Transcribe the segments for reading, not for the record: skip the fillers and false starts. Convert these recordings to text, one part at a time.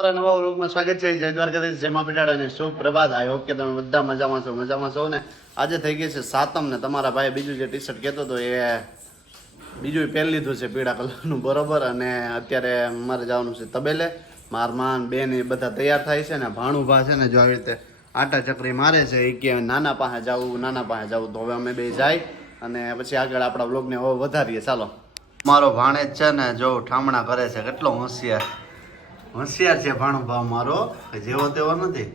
નવા વ્લોગમાં સ્વાગત છે. જય દ્વારકાધીશ, જય મા પીડાળા અને શુભ પ્રભાત. આઈ હોપ કે તમે બધા મજામાં છો ને. આજે થઈ ગઈ છે સાતમ ને તમારા ભાઈ બીજું જે ટી શર્ટ કહેતો હતો એ બીજું પહેરી લીધું છે પીળા કલરનું બરોબર. અને અત્યારે મારે જવાનું છે તબેલે. માર માન બેન એ બધા તૈયાર થાય છે ને ભાણુભા છે ને જો આવી રીતે આટા ચકરી મારે છે એ કે નાના પાસે જવું તો હવે અમે બે જાય અને પછી આગળ આપણા વ્લોગને હવે વધારીએ. ચાલો. મારો ભાણેજ છે ને જો ઠામણા કરે છે, કેટલો હોશિયાર છે ભાણો ભાવ મારો, જેવો તેવો નથી.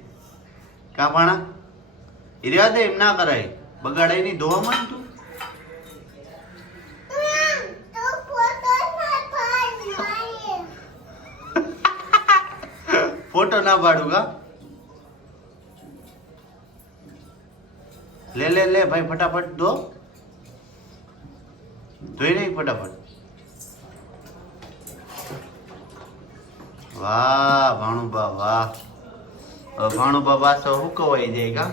કા ભાણા ઈર્યા દે, એમ ના કરાય, બગાડાય નહીં, ધોવા માંડ તું. ફોટો ના પાડું કા. લે ભાઈ ફટાફટ ધોઈ નહીં ફટાફટ. વાહ ભાણુબા વાહ. ભાણુબા પાછો હુકવાઈ જાય કા.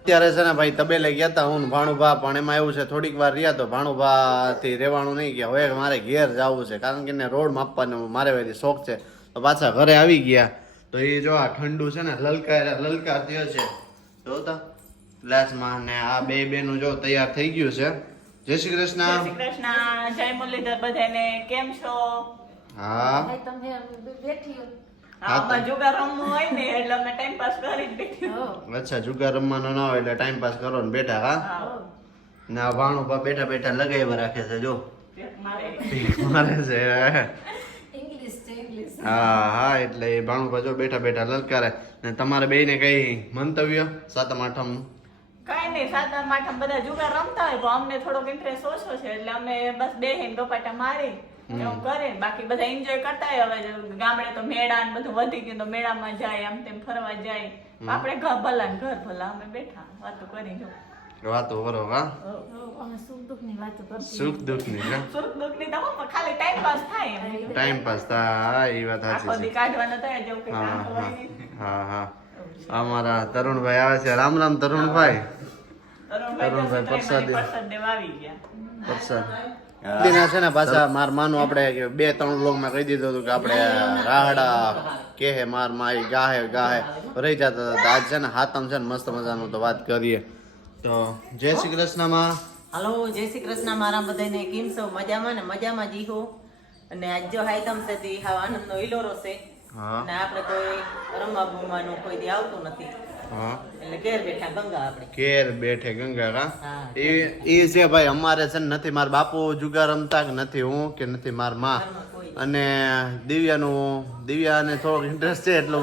અત્યારે છે ને ભાઈ તબેલે ગયા હતા હું ભાણુભા, પણ એમાં એવું છે થોડીક વાર રહ્યા તો ભાણુભા થી રહેવાનું નહીં ગયા. હવે મારે ઘેર જવું છે કારણ કે એને રોડ માપવાનો મારે વળી શોખ છે. તો પાછા ઘરે આવી ગયા તો એ જો આ ઠંડુ છે ને લલકાર થયો છે જોતા ગ્લાસમાં. ને આ બે બેનું જો તૈયાર થઈ ગયું છે. જય શ્રી કૃષ્ણ. જય શ્રી કૃષ્ણ, જય મુરલીધર બધાને. કેમ છો? હા આમાં જુગાર રમવું હોય ને એટલે અમે ટાઈમ પાસ કરીને બેઠી. અચ્છા, જુગાર રમવાનો ના હોય એટલે ટાઈમ પાસ કરો ને બેઠા. હા ને આ ભાણુભા બેઠા બેઠા લગાવ્યા રાખે છે જો મારે છે. હા એટલે એ ભાણુભા જો બેઠા બેઠા લલકારે. ને તમારે બેયને કઈ મંતવ્ય સાતમ આઠમ નું? કઈ નહીં, સાતમ આઠમ બધા જુગાર રમતા હોય પણ અમને થોડોક ઇન્ટરેસ્ટ ઓછો છે એટલે અમે બસ બેહીને ગપાટા મારી એવું કરે. બાકી બધા એન્જોય કરતા હોય. હવે ગામડે તો મેળા ને બધું વધી ગયું તો મેળામાં જાય, આમ તેમ ફરવા જાય. આપણે ઘર ભલા ને ઘર ભલા અમે બેઠા વાતો કરી જો વાતો કરો. હા સુખ દુઃખ ની વાતો કરતી. સુખ દુઃખ ની સુખ દુઃખ ની તો હું ખાલી ટાઈમ પાસ થાય એમ. ટાઈમ પાસ થાય એ વાત આખો સાચી દી છે. કાઢવાનો થાય જેવું કે કામ હોય નહીં. હા અમારા તરુણભાઈ આવે છે. રામ રામ તરુણભાઈ. તરુણભાઈ પ્રસાદ પ્રસાદ દેવા આવી ગયા. પ્રસાદ છે ને પાછા માર માનું આપણે 2-3 વ્લોગ માં કહી દીધું હતું કે આપણે રાહડા કેહે માર માઈ ગાહે રહી જતા હતા. આજ છે ને હાતમ છે ને મસ્ત મજાનું તો વાત કરીએ. તો જય શ્રી કૃષ્ણ માં. હાલો, જય શ્રી કૃષ્ણ મારા બધાને. કેમ છો? મજામાં ને? મજામાં જીહો. અને આજ જો હાઈતમ છે તે હાવ આનંદનો ઈલોરો છે. હા અને આપણે કોઈ રમવા બમવાનું કોઈ દી આવતું નથી હા એટલે ઘેર બેઠા ગંગા આપણે. ઘેર બેઠે ગંગા કા. હા. એ છે ભાઈ અમારે છે ને નથી મારા બાપુ જુગાર રમતા કે નથી હું કે નથી માર માં. ઘરમાં કોઈ અને દિવ્યાને થોડોક ઇન્ટરેસ્ટ છે એટલો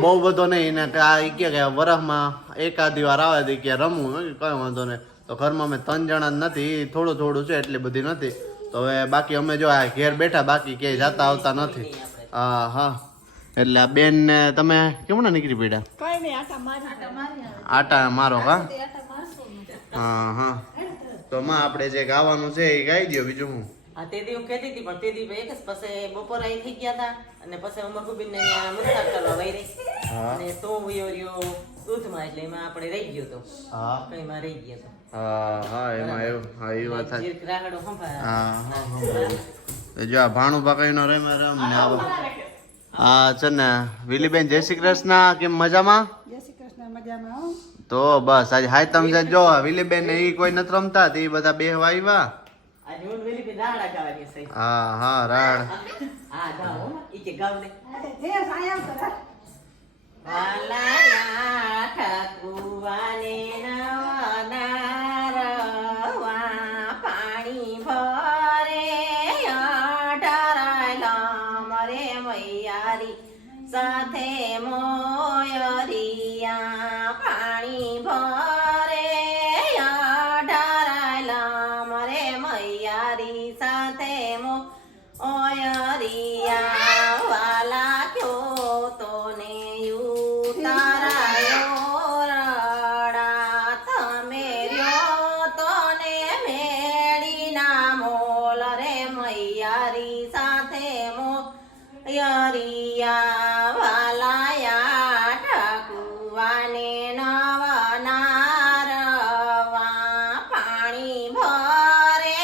બહુ બધો નહીં. એને આ ઈ કે વરસમાં એકાદી વાર આવે તો કે રમવું. મેં કીધું કઈ વાંધો નહીં. તો ઘરમાં અમે 3 જણા જ નથી, થોડું છે એટલી બધી નથી. તો હવે બાકી અમે જો આ ઘેર બેઠા, બાકી ક્યાંય જાતા આવતા નથી. હા એટલે આ બેન ને તમે કેમ નીકળી પડ્યા? કઈ નહીં, આટા મારી. આટા મારો કા. હા તો માં આપણે જે ગાવાનું છે એ ગાઈ દો. બીજું હું હા તે દી હું કહેતી હતી પણ તે દી એક જ પછી બપોર આવી થઈ ગયા હતા અને પછી અમે ખુબીને મુસાફ કરવા વહી રહી હા અને તો રહ્યો દૂધમાં એટલે એમાં આપણે રહી ગયો તો હા કઈ માં રહી ગયા તો હા એમાં એવું. હા એ વાત થાય. જીરક રાહડો સંભાળ. હા જો આ ભાણું બકાઈનો રમ ને આવો. હા છે ને વિલીબેન જય શ્રી કૃષ્ણ. કેમ મજામાં? જય શ્રી કૃષ્ણ, મજામાં. તો બસ આજે હાયતમ છે. જો વિલીબેન ને ઈ કોઈ નથી રમતા તે બધા બેહવા આવ્યા. આજે હું વેલી બી રાહડા ગાવાની છે. હા રાડ. હા ગાવ હો ઈ કે ગાવ ને જે સાયા કરે વાલા ઠાકુવાને નવનારવા પાણી ભરે અઢારાયલા મરે મૈયારી સાથે મોયરિયા પાણી ભરે અઢારાયલા મરે મૈયારી સાથે મોયરિયા વાલા ક્યો તો ને ઉતારાયો રડા તમે રહ્યો તો ને મેળીના મોલ રે મૈયારી સાથે મોયરિયા વાલાયા ઠાકુવાને નવનારવા પાણી ભરે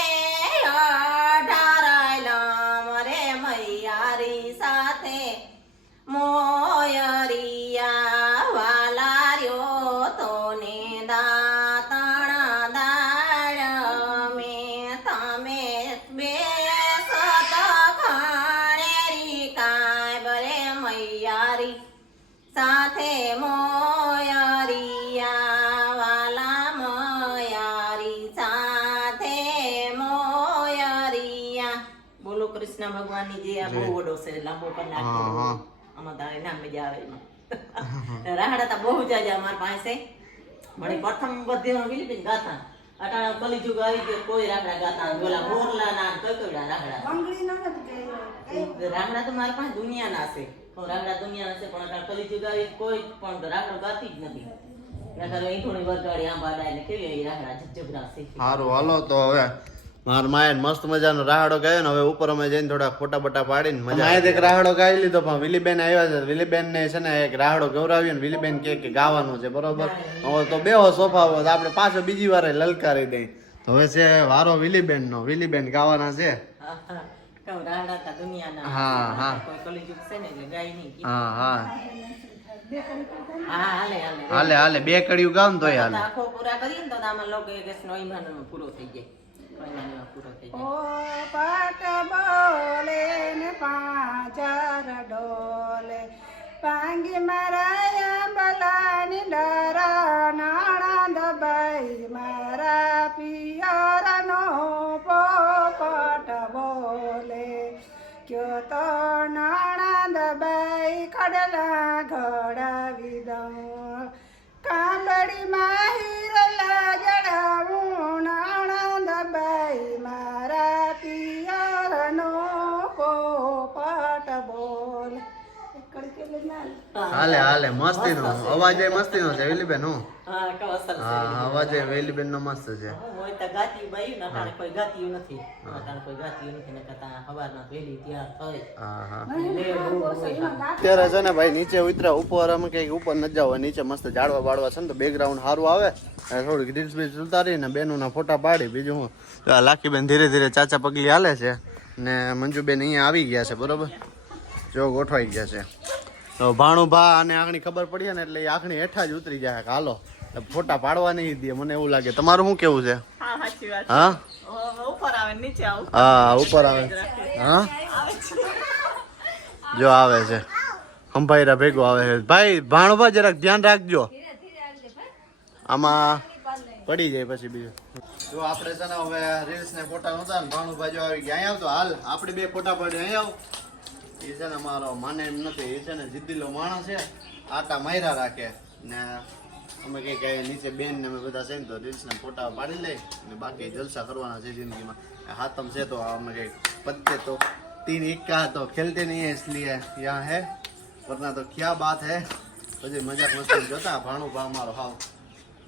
અઢારાયલા મરે મૈયારી સાથે મોયરિયા વાલા રહ્યો તો ને દાતણ દાળ મેં તમે બે સત ખાણેરી કાય બરે મૈયારી સાથે મોયરિયા વાલા મયારી સાથે મોયરિયા બોલો કૃષ્ણ ભગવાનની જે આ બહુ વડો છે લાંબો કરી નાખો આમાં તારે નામ મજા આવે એમાં રાહડા તા બહુ જાજા અમાર પાસે મને પ્રથમ બધે વિલીબેન ગાતા અટાણા કલીજુગ આવી ગયો કોઈ રાહડા ગાતા બોલા મોરલા ના કકડા રાહડા બંગડી ન નથી રાહડા તો મારી પાસે દુનિયાના છે તો રાહડા દુનિયાના છે પણ અટાણા કલીજુગ આવી કોઈ પણ રાહડો ગાતી જ નથી નકર એ થોડી વગાડી આંબા ડાયને કેવી એ રાહડા જબરા છે સારું હાલો તો હવે મારા માએ મસ્ત મજાનો રાહડો ગાયો ને હવે ઉપર અમે જઈને થોડા ફોટા બટા પાડીને મજા એક રાહડો ગાઈ લીધો પણ વિલીબેન આવ્યા છે વિલીબેન ને છે ને એક રાહડો ગૌરાવ્યો ને વિલીબેન કે ગાવાનું છે બરોબર હવે તો બેહો સોફા તો આપણે પાછો બીજી વાર લલકારી દઈ તો હવે છે વારો વિલીબેન નો વિલીબેન ગાવાના છે કહું રાહડા તા દુનિયાના હા, હા. કોઈ કલીજુગ છે ને એટલે ગાય નહીં હા હા હા હાલે હાલે હાલે હાલે બે કડિયું ગાવ ને તોય હાલે આખો પૂરા કરીએ ને તો આમાં લોકો એક નો ઈમાન પૂરો થઈ જાય ઈમાન પૂરો થઈ ઓ જાય પાટ બોલે ને પાંચર ડોલે પાંગી મારા બલાની ડરા નાણા દબાઈ મારા પિયરનો પોપટ બોલે ક્યો તો નાણા દબાઈ કડલા ઘડાવી દઉં કાંબડી માહિરલા જડાવું નાણા દબાઈ મારા પિયરનો પોપટ બોલ હાલે હાલે મસ્તી નો અવાજ મસ્તી નો છે વેલીબેન હું હા કવસલ છે હા અવાજ વેલીબેન નો મસ્ત છે હોય તો ગાતી બાયું ના કારણે કોઈ ગાતી નથી ના કારણે કોઈ ગાતી નથી ને કતા હવારના વહેલી ત્યાં થઈ હા હા લે બહુ હોય અત્યારે છે ને ભાઈ નીચે ઉતરા ઉપર અમે કઈક ઉપર ન જાવ નીચે મસ્ત ઝાડવા બાળવા છે ને તો બેકગ્રાઉન્ડ સારું આવે અને થોડીક રીલ્સ બીલ્સ ઉતારી ને બેનોના ફોટા પાડી બીજું હું લાખીબેન ધીરે ધીરે ચાચા પગલી હાલે છે ને મંજુબેન અહીંયા આવી ગયા છે બરોબર જો ગોઠવાઈ ગયા છે તો ભાણુભા અને આખણી ખબર પડી ને એટલે એ આખણી હેઠા જ ઉતરી જાય કે હાલો ફોટા પાડવા નહીં દે મને એવું લાગે તમારું શું કેવું છે હા સાચી વાત હા ઉપર આવે ને નીચે આવું હા ઉપર આવે હા જો આવે છે ખંભાઈરા ભેગો આવે છે ભાઈ ભાણુભા જરાક ધ્યાન રાખજો આમાં પડી જાય પછી બીજું જો આપણે છે ને હવે રીલ્સ ને ફોટા નહોતા ને ભાણુભા જો આવી ગયા અહીંયા આવતો હાલ આપણે બે ફોટા પાડી અહીંયા આવ એ છે ને મારો માને એમ નથી એ છે ને જીદ્દીલો માણસ છે આટા માર્યા રાખે ને અમે કઈ કઈ નીચે બેન ને અમે બધા છે ને તો રીલ્સ ને ફોટા પાડી લઈ ને બાકી જલસા કરવાના છે જિંદગીમાં હાથમ છે તો અમે કઈ પત્તે તો 3 इक्का तो खेलते नहीं है इसलिए यहाँ है वरना तो क्या बात है પછી મજાક મસ્તી જોતા ભાણું ભા મારો હાવ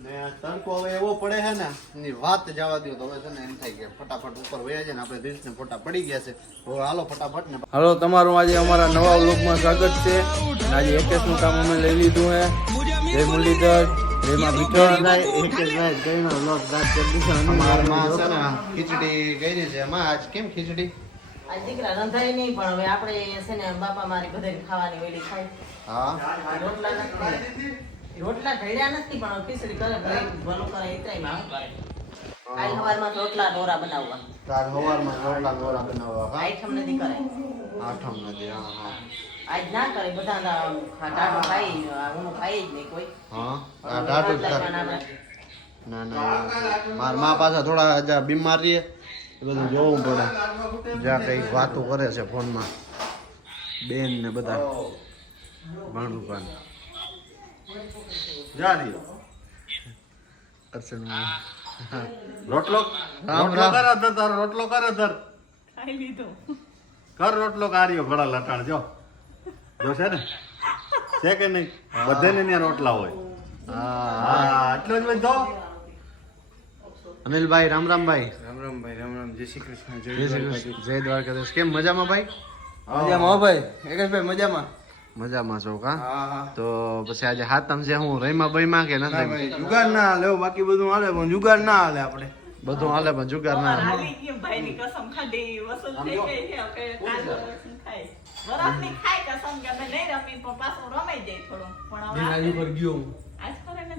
ને તડકો હવે એવો પડે છે ને એની વાત જવા દો તો હવે છે ને એમ થાય કે ફટાફટ ઉપર વયા જાય ને આપણે રીલ્સ ને ફોટા પડી ગયા છે હવે હાલો ફટાફટ ને હાલો તમારું આજે અમારા નવા વ્લોગમાં સ્વાગત છે અને આજે એકેશનું કામ અમે લઈ લીધું છે જય મુરલીધર જય માં વિઠ્ઠલ અમારમાં છે ને ખીચડી કરી છે એમાં આજ કેમ ખીચડી આ દીકરા રંધાય નહીં પણ હવે આપણે છે ને બાપા મારી બધાને ખાવાની વેલી ખાય હા રોટલા નથી રોટલા ઘડ્યા નથી પણ ખીચડી કરે ભલો કરે એતરાય માં કરે કાલ સવારમાં રોટલા ડોરા બનાવવા તાર સવારમાં રોટલા ગોરા બનાવવા હા આઈટમ નથી કરે આઠમ નથી હા હા આજ ના કરે બધા ટાટો ખાઈ હું ખાઈ જ નહીં કોઈ હા આ ટાટુ જ થાય. ના ના માર માં પાછા થોડા બીમાર રહીએ એ બધું જોવું પડે જ્યાં કઈ વાતો કરે છે ફોનમાં બેન ને બધા ભાણું ભાન જારી અર્ચન રોટલો રામ રોટલો રામ. કરે ધર તારો રોટલો કરે ધર ખાઈ લીધું કર રોટલો કાર્યો ઘડા લટાણ જો જો છે ને છે કે નહીં બધે ને ત્યાં રોટલા હોય હા હા એટલો જ બધો અનિલભાઈ રામ રામ ભાઈ રામ રામ ભાઈ રામ રામ જય શ્રી કૃષ્ણ જય શ્રી કૃષ્ણ જય દ્વારકાધીશ કેમ મજામાં ભાઈ મજામાં હો ભાઈ એકેશભાઈ મજામાં મજામાં છો કા હા હા તો પછી આજે હાથમ છે હું રહીમાં બઈમાં કે ના નથી ભાઈ જુગાર ના હાલે હો, બાકી બધું હાલે પણ જુગાર ના હાલે આપણે બધું હાલે પણ જુગાર ના હાલે. હાલી ગયું ભાઈની કસમ ખાધી વસૂલ થઈ ગઈ છે હવે કાલ વસૂલ ખાય વરાપની ખાય કસમ કે અમે નહીં રમી થોડું પણ દિન હવે આજી પર ગયો હું આજ કરે ને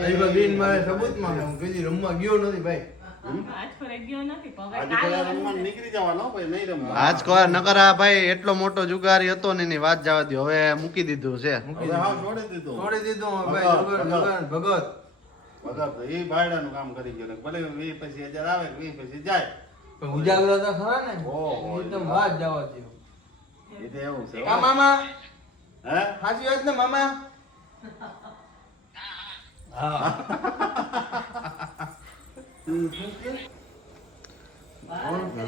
આજી પર દિન મારે સબૂતમાં છે. હું કદી રમવા ગયો નથી ભાઈ. આજ કરે ગયો નથી પણ આજે હવે પેલા કાલે રમવાનું નીકળી જવાનો ભાઈ નહીં રમવા આજ કોઈ નકર આ ભાઈ એટલો મોટો જુગારી હતો ને એની વાત જવા દો, હવે મૂકી દીધું છે. હવે હાવ છોડી દીધું છોડી દીધું હવે ભાઈ. ભગત વગર તો એ ભાડાનું કામ કરી ગયો ભલે 20,000 આવે 20 પછી જાય પણ ઉજાગરા તો ખરા ને. ઓહો. એકદમ વાત જવા દો. એ તો એવું છે કા મામા હે સાચી વાત ને મામા?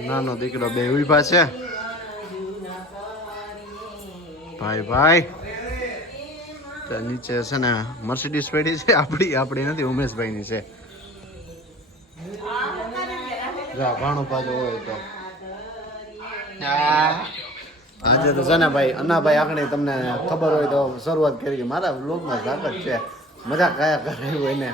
નાનો દીકરો બે ઉભા છે. ભાઈ તો નીચે છે ને મર્સિડીઝ પડી છે, આપણી નથી, ઉમેશભાઈની છે. જા ભાણું પાછો હોય તો આજે તો છે ને ભાઈ અન્નાભાઈ આંકડી તમને ખબર હોય તો શરૂઆત કરી કે મારા વ્લોગમાં સ્વાગત છે, મજા કયા કરે એવું એને